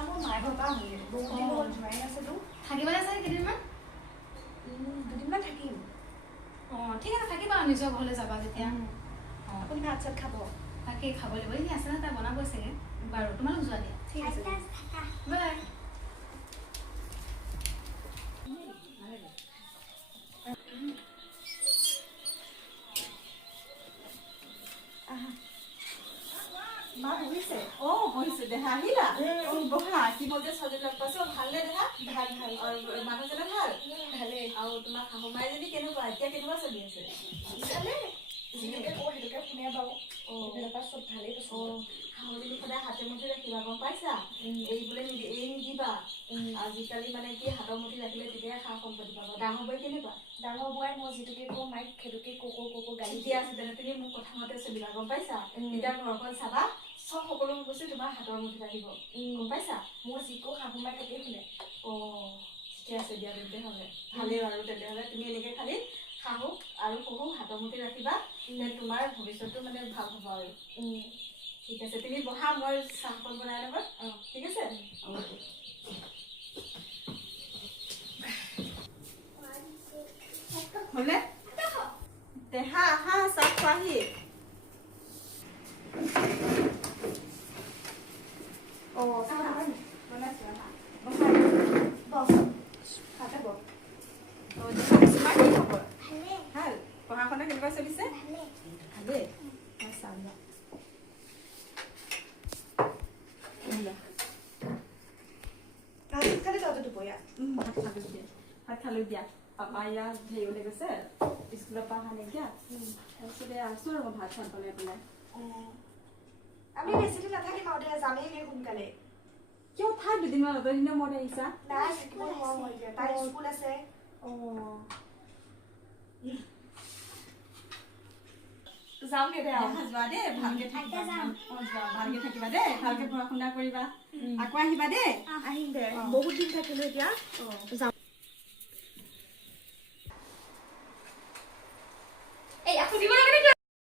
মোৰ মায়ে ঘৰৰ পৰা আহিলে বহুত দিন হ'ল যোৱাই নাছিলো থাকিবলৈ চাগে কেইদিনমান দুদিনমান থাকিম ঠিক আছে থাকিবা নিজৰ ঘৰলৈ যাবা যেতিয়া আপুনি ভাত চাত খাব তাকে খাব লাগিব এনে আছে না তাই বনাবই চাগে বাৰু তোমালোক যোৱা দিয়া ঠিক আছে বাই মা বহিছে বহিছো দেহা আহিলা বহা কি মজা সজে লগ পাইছো ভালনে দেহা ভাল ভাল আৰু মানুহজনে ভাল ভালেই আৰু তোমাৰ শাহু মাইজনী কেনেকুৱা এতিয়া কেনেকুৱা চলি আছে ভালে যিটোকে কওঁ সেইটোকে শুনে বাৰু এইফালৰ পৰা চব ভালেই পাইছো শাহুজনী সদায় হাতে মুঠি ৰাখিবা গম পাইছা এৰিবলৈ এৰি নিদিবা আজিকালি মানে কি হাতৰ মুঠি ৰাখিলে তেতিয়াহে সা সম্পত্তি পাবা ডাঙৰ বৈ কেনেকুৱা ডাঙৰ বোৱাই মই যিটোকে কওঁ মাইক সেইটোকে কক গালি ঠিকে আছে তেনে তুমি মোক কথা মতে চলিবা গম পাইছা তেতিয়া ঘৰখন চাবা চব সকলো বস্তু তোমাৰ হাতৰ মুঠি ৰাখিব গম পাইছা মোৰ যি কওঁ শাহু মাই তাকেই শুনে ঠিকে আছে দিয়া তেতিয়াহ'লে ভালেই বাৰু তেতিয়াহ'লে তুমি এনেকৈ খালি শাহুক আৰু শহুক হাতৰ মুঠি ৰাখিবা তোমাৰ ভৱিষ্যতটো মানে ভাল হ'ব আৰু ঠিক আছে তুমি বহা মই চাহকণ বনাই ল'বা ঠিক আছে হ'লে দেহা আহা চাহ খোৱাহি ভাল পঢ়া শুনা কেনেকুৱা চলিছে ভালেই ভাত খালো দিয়া পাপা ইয়াত হেৰিলৈ গৈছে স্কুলৰ পৰা অহা নাইকিয়া তাৰপিছতে আছো আৰু মই ভাত চাত বনাই পেলাই আমি বেছি দিন নাথাকিম আৰু দে যামেই সোনকালে কিয় থাক দুদিনমান অত দিনৰ মূৰত আহিছা নাই থাকিব নোৱাৰো মই এতিয়া তাই স্কুল আছে যাওঁগে দে যোৱা দেই ভালকে থাকিবা ভালকে থাকিবা দেই ভালকে পঢ়া শুনা কৰিবা আকৌ আহিবা দেই আহিম দে বহুত দিন থাকিলো এতিয়া যাম